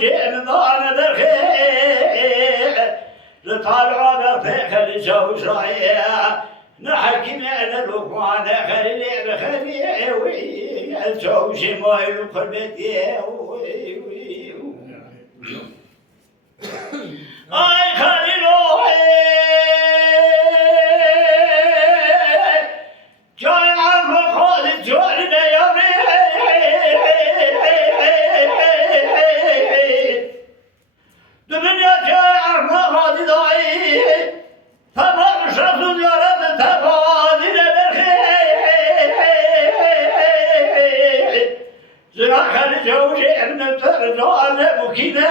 زوجي من ضان بالخير لطالعوا بفخر زوج رايع نحكي على الأخوان خلي بخلي وزوجي ما يلقى بيتي اي خليلو جاي عم خالد جوالنا يا دنيا جاي عم خالد ضاي فما شافوا زيارة تفاضل بالخير زنا خالد جوجي ابن ترجع مكينه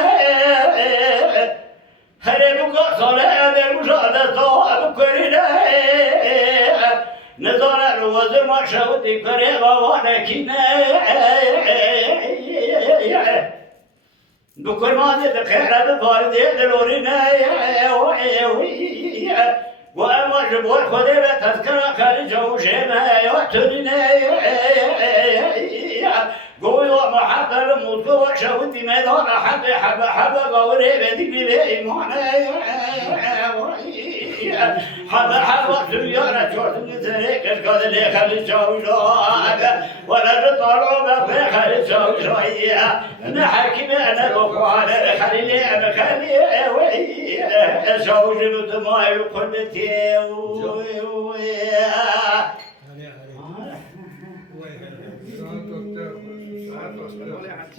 هربك صلاة المشاهدة صاحب كرينة نظر الوزر ما شودي كريمة وانا كينة بكل ما تتخير بفاردي دلورينا وأما جبور خذي بتذكر خارج وشينا يوتنينا قوي محبة الموت وشودي ميدان حب قولي بدي بإيمانا حب سيارة شوت نزريك الكاد اللي خلي شوشاك ولا نطلعوا بفخر شوشايا نحكي بأنا الأخوان خلي أنا خلي شوش نتمايل قلبتي